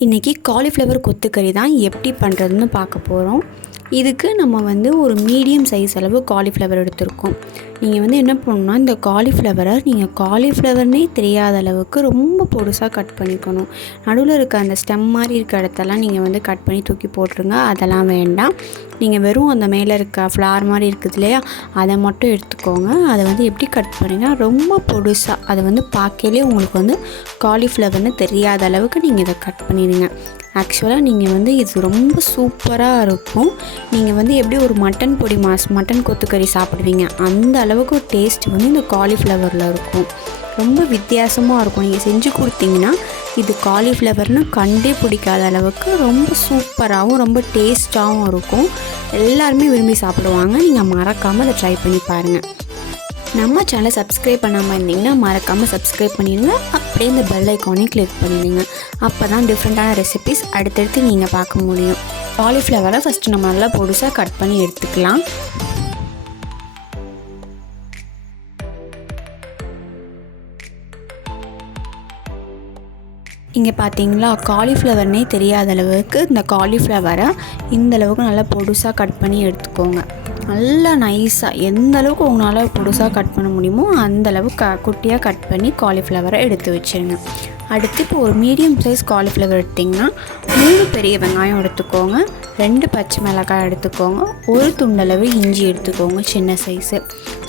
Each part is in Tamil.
இன்றைக்கி காலிஃப்ளவர் கொத்துக்கறி தான் எப்படி பண்ணுறதுன்னு பார்க்க போகிறோம் இதுக்கு நம்ம வந்து ஒரு மீடியம் சைஸ் அளவு காலிஃப்ளவர் எடுத்திருக்கோம். நீங்கள் வந்து என்ன பண்ணணும்னா இந்த காலிஃப்ளவரை நீங்கள் காலிஃப்ளவர்னே தெரியாத அளவுக்கு ரொம்ப பொடுசாக கட் பண்ணிக்கணும். நடுவில் இருக்க அந்த ஸ்டெம் மாதிரி இருக்க இடத்தெல்லாம் நீங்கள் வந்து கட் பண்ணி தூக்கி போட்டுருங்க. அதெல்லாம் வேண்டாம். நீங்கள் வெறும் அந்த மேலே இருக்க ஃப்ளார் மாதிரி இருக்குது இல்லையா அதை மட்டும் எடுத்துக்கோங்க. அதை வந்து எப்படி கட் பண்ணுறீங்கன்னா ரொம்ப பொடுசாக அதை வந்து பார்க்கலே உங்களுக்கு வந்து காலிஃப்ளவர்னு தெரியாத அளவுக்கு நீங்கள் இதை கட் பண்ணிடுங்க. ஆக்சுவலாக நீங்கள் வந்து இது ரொம்ப சூப்பராக இருக்கும். நீங்கள் வந்து எப்படி ஒரு மட்டன் பொடி மாஸ் மட்டன் கொத்துக்கறி சாப்பிடுவீங்க அந்த அளவுக்கு டேஸ்ட் வந்து இந்த காலிஃப்ளவரில் இருக்கும். ரொம்ப வித்தியாசமாக இருக்கும். நீங்கள் செஞ்சு கொடுத்தீங்கன்னா இது காலிஃப்ளவர்னு கண்டே பிடிக்காத அளவுக்கு ரொம்ப சூப்பராகவும் ரொம்ப டேஸ்ட்டாகவும் இருக்கும். எல்லாருமே விரும்பி சாப்பிடுவாங்க. நீங்கள் மறக்காமல் அதை ட்ரை பண்ணி பாருங்கள் நம்ம சேனலை சப்ஸ்கிரைப் பண்ணாமல் இருந்தீங்கன்னா மறக்காமல் சப்ஸ்கிரைப் பண்ணிடுங்க. அப்படியே இந்த பெல் ஐக்கானையும் கிளிக் பண்ணிடுங்க. அப்போ தான் டிஃப்ரெண்ட்டான ரெசிபிஸ் அடுத்தடுத்து நீங்கள் பார்க்க முடியும். காலிஃப்ளவரை ஃபஸ்ட்டு நம்ம நல்லா பொடிசாக கட் பண்ணி எடுத்துக்கலாம். இங்கே பார்த்தீங்களா காலிஃப்ளவர்னே தெரியாத அளவுக்கு இந்த காலிஃப்ளவரை இந்த அளவுக்கு நல்லா பொடிசாக கட் பண்ணி எடுத்துக்கோங்க. நல்லா நைஸாக எந்த அளவுக்கு உங்களால் பொடுசாக கட் பண்ண முடியுமோ அந்த அளவுக்கு க குட்டியாக கட் பண்ணி காலிஃப்ளவரை எடுத்து வச்சுருங்க. அடுத்து இப்போ ஒரு மீடியம் சைஸ் காலிஃப்ளவர் எடுத்திங்கன்னா மூணு பெரிய வெங்காயம் எடுத்துக்கோங்க ரெண்டு பச்சை மிளகாய் எடுத்துக்கோங்க ஒரு துண்டளவு இஞ்சி எடுத்துக்கோங்க சின்ன சைஸு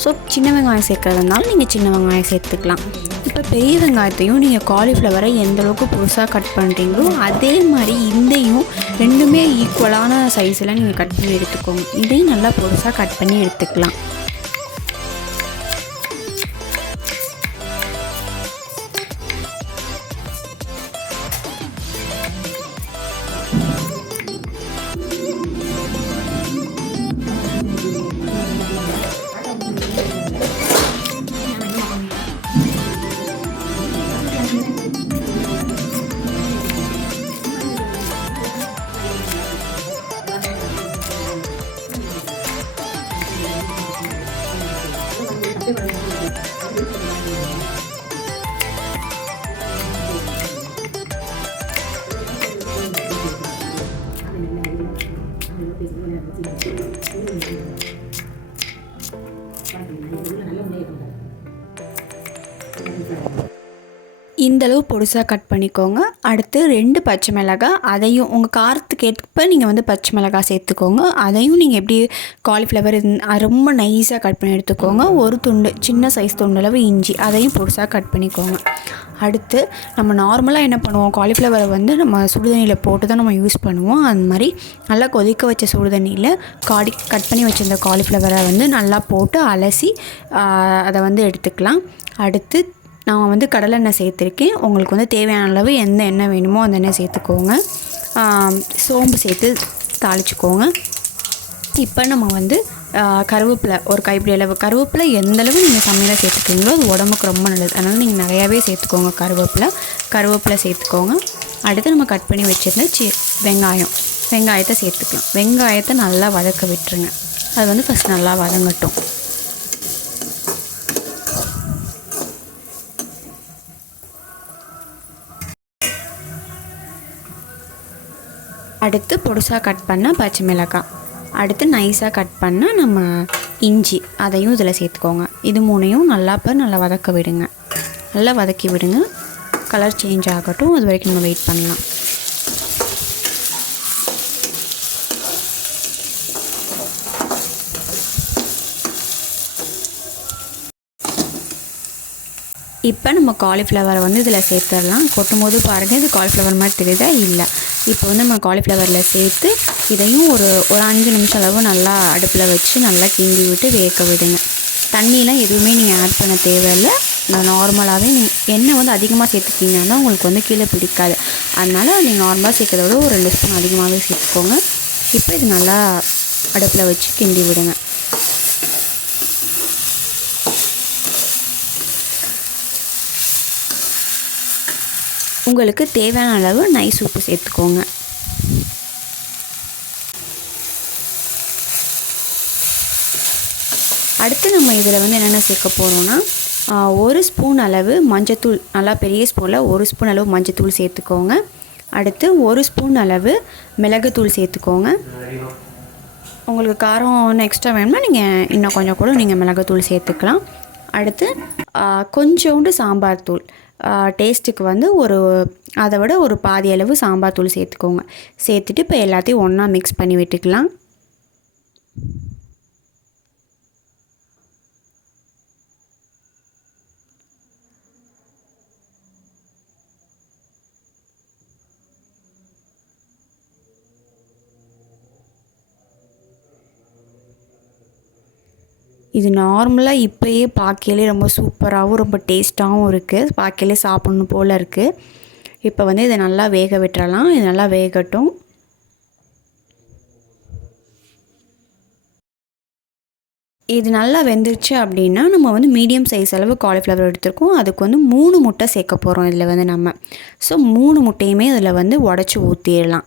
ஸோ சின்ன வெங்காயம் சேர்க்குறதுனால நீங்கள் சின்ன வெங்காயம் சேர்த்துக்கலாம். இப்போ பெரிய வெங்காயத்தையும் நீங்கள் காலிஃப்ளவரை எந்த அளவுக்கு புதுசாக கட் பண்ணுறீங்களோ அதே மாதிரி இந்தையும் ரெண்டுமே ஈக்குவலான சைஸில் நீங்கள் கட் பண்ணி எடுத்துக்கோங்க. இதையும் நல்லா புதுசாக கட் பண்ணி எடுத்துக்கலாம். இந்த இந்தளவு பொடிசாக கட் பண்ணிக்கோங்க. அடுத்து ரெண்டு பச்சை மிளகாய் அதையும் உங்கள் காரத்துக்கு ஏற்ப நீங்கள் வந்து பச்சை மிளகாய் சேர்த்துக்கோங்க. அதையும் நீங்கள் எப்படி காலிஃப்ளவர் ரொம்ப நைஸாக கட் பண்ணி எடுத்துக்கோங்க. ஒரு துண்டு சின்ன சைஸ் துண்டளவு இஞ்சி அதையும் பொடிசாக கட் பண்ணிக்கோங்க. அடுத்து நம்ம நார்மலாக என்ன பண்ணுவோம்? காலிஃப்ளவரை வந்து நம்ம சுடுதண்ணியில் போட்டு தான் நம்ம யூஸ் பண்ணுவோம். அந்த மாதிரி நல்லா கொதிக்க வச்ச சுடுதண்ணியில் காடி கட் பண்ணி வச்சிருந்த காலிஃப்ளவரை வந்து நல்லா போட்டு அலசி அதை வந்து எடுத்துக்கலாம். அடுத்து நான் வந்து கடலெண்ணெய் சேர்த்துருக்கேன். உங்களுக்கு வந்து தேவையான அளவு எந்த எண்ணெய் வேணுமோ அந்த எண்ணெய் சேர்த்துக்கோங்க. சோம்பு சேர்த்து தாளிச்சுக்கோங்க. இப்போ நம்ம வந்து கருவேப்பிலை ஒரு கைப்பிடி அளவு. கருவேப்பிலை எந்தளவு நீங்கள் சமையலாக சேர்த்துக்கீங்களோ அது உடம்புக்கு ரொம்ப நல்லது. அதனால் நீங்கள் நிறையாவே சேர்த்துக்கோங்க கருவேப்பிலை. கருவேப்பிலை சேர்த்துக்கோங்க. அடுத்து நம்ம கட் பண்ணி வச்சுருந்த சி வெங்காயம். வெங்காயத்தை சேர்த்துக்கலாம். வெங்காயத்தை நல்லா வதக்க விட்டுருங்க. அது வந்து ஃபஸ்ட் நல்லா வதங்கட்டும். அடுத்து பொடுசாக கட் பண்ண பச்சை மிளகாய். அடுத்து நைஸாக கட் பண்ண நம்ம இஞ்சி. அதையும் இதில் சேர்த்துக்கோங்க. இது மூணையும் நல்லா இப்போ நல்லா வதக்க விடுங்க. நல்லா வதக்கி விடுங்க. கலர் சேஞ்ச் ஆகட்டும். அது வரைக்கும் நம்ம வெயிட் பண்ணலாம். இப்போ நம்ம காலிஃப்ளவரை வந்து இதில் சேர்த்துடலாம். கொட்டும் போது பாருங்கள் இது காலிஃப்ளவர் மாதிரி தெரியுதா? இல்லை. இப்போ வந்து நம்ம காலிஃப்ளவரில் சேர்த்து இதையும் ஒரு ஒரு அஞ்சு நிமிஷம் அளவு நல்லா அடுப்பில் வச்சு நல்லா கிண்டி விட்டு வேக விடுங்க. தண்ணியெலாம் எதுவுமே நீங்கள் ஆட் பண்ண தேவையில்லை. நார்மலாகவே நீங்கள் எண்ணெய் வந்து அதிகமாக சேர்த்துக்கிங்கன்னா உங்களுக்கு வந்து கீழே பிடிக்காது. அதனால் நீங்கள் நார்மலாக சேர்க்கறத விட ஒரு ரெண்டு ஸ்பூன் அதிகமாகவே சேர்த்துக்கோங்க. இப்போ இது நல்லா அடுப்பில் வச்சு கிண்டி விடுங்க. உங்களுக்கு தேவையான அளவு நைஸ் உப்பு சேர்த்துக்கோங்க. அடுத்து நம்ம இதில் வந்து என்னென்ன சேர்க்க போகிறோன்னா ஒரு ஸ்பூன் அளவு மஞ்சத்தூள் நல்லா பெரிய ஸ்பூனில் ஒரு ஸ்பூன் அளவு மஞ்சத்தூள் சேர்த்துக்கோங்க. அடுத்து ஒரு ஸ்பூன் அளவு மிளகுத்தூள் சேர்த்துக்கோங்க. உங்களுக்கு காரம் எக்ஸ்ட்ரா வேணும்னா நீங்கள் இன்னும் கொஞ்சம் கூட நீங்கள் மிளகுத்தூள் சேர்த்துக்கலாம். அடுத்து கொஞ்சோண்டு சாம்பார் தூள். டேஸ்ட்டுக்கு வந்து ஒரு அதை விட ஒரு பாதி அளவு சாம்பார் தூள் சேர்த்துக்கோங்க. சேர்த்துட்டு இப்போ எல்லாத்தையும் ஒன்றா மிக்ஸ் பண்ணி விட்டுக்கலாம். இது நார்மலாக இப்போயே பார்க்கையிலே ரொம்ப சூப்பராகவும் ரொம்ப டேஸ்ட்டாகவும் இருக்குது பார்க்கையிலே சாப்பிட்ணும் போல் இருக்குது இப்போ வந்து இதை நல்லா வேக விட்டுறலாம். இது நல்லா வேகட்டும். இது நல்லா வெந்துருச்சு அப்படின்னா நம்ம வந்து மீடியம் சைஸ் அளவு காலிஃப்ளவர் எடுத்திருக்கோம். அதுக்கு வந்து மூணு முட்டை சேர்க்க போகிறோம் இதில் வந்து நம்ம. ஸோ மூணு முட்டையுமே இதில் வந்து உடச்சி ஊற்றிடலாம்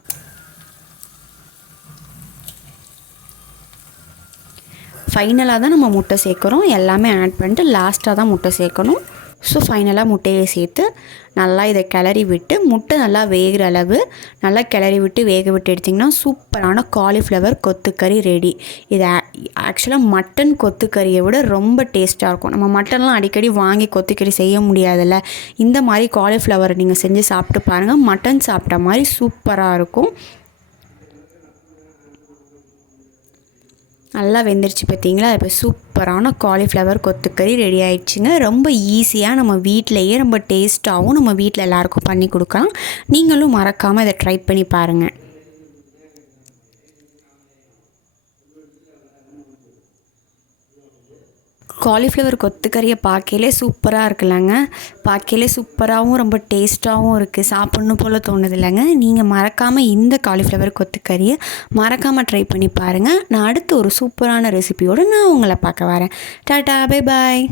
ஃபைனலாக தான் நம்ம முட்டை சேர்க்குறோம். எல்லாமே ஆட் பண்ணிட்டு லாஸ்ட்டாக தான் முட்டை சேர்க்கணும். ஸோ ஃபைனலாக முட்டையை சேர்த்து நல்லா இதை கிளறி விட்டு முட்டை நல்லா வேகிற அளவு நல்லா கிளறி விட்டு வேக விட்டு எடுத்திங்கன்னா சூப்பரான காலிஃப்ளவர் கொத்துக்கறி ரெடி இது ஆக்சுவலாக மட்டன் கொத்துக்கறியை விட ரொம்ப டேஸ்ட்டாக இருக்கும். நம்ம மட்டன்லாம் அடிக்கடி வாங்கி கொத்துக்கறி செய்ய முடியாதுல்ல. இந்த மாதிரி காலிஃப்ளவரை நீங்கள் செஞ்சு சாப்பிட்டு பாருங்கள் மட்டன் சாப்பிட்ட மாதிரி சூப்பராக இருக்கும். நல்லா வெந்துருச்சு பார்த்தீங்களா? இப்போ சூப்பரான காலிஃப்ளவர் கொத்துக்கறி ரெடி ஆயிடுச்சுங்க. ரொம்ப ஈஸியாக நம்ம வீட்டிலையே ரொம்ப டேஸ்ட்டாகவும் நம்ம வீட்டில் எல்லாருக்கும் பண்ணி கொடுக்கலாம். நீங்களும் மறக்காமல் இதை ட்ரை பண்ணி பாருங்கள் காலிஃப்ளவர் கொத்துக்கறியை பார்க்கையிலே சூப்பராக இருக்குல்லங்க. பார்க்கையிலே சூப்பராகவும் ரொம்ப டேஸ்ட்டாகவும் இருக்குது சாப்பிட்ணும் போல் தோணுது இல்லைங்க நீங்கள் மறக்காமல் இந்த காலிஃப்ளவர் கொத்துக்கறியை மறக்காமல் ட்ரை பண்ணி பாருங்கள் நான் அடுத்து ஒரு சூப்பரான ரெசிபியோடு நான் உங்களை பார்க்க வரேன். Tata bye bye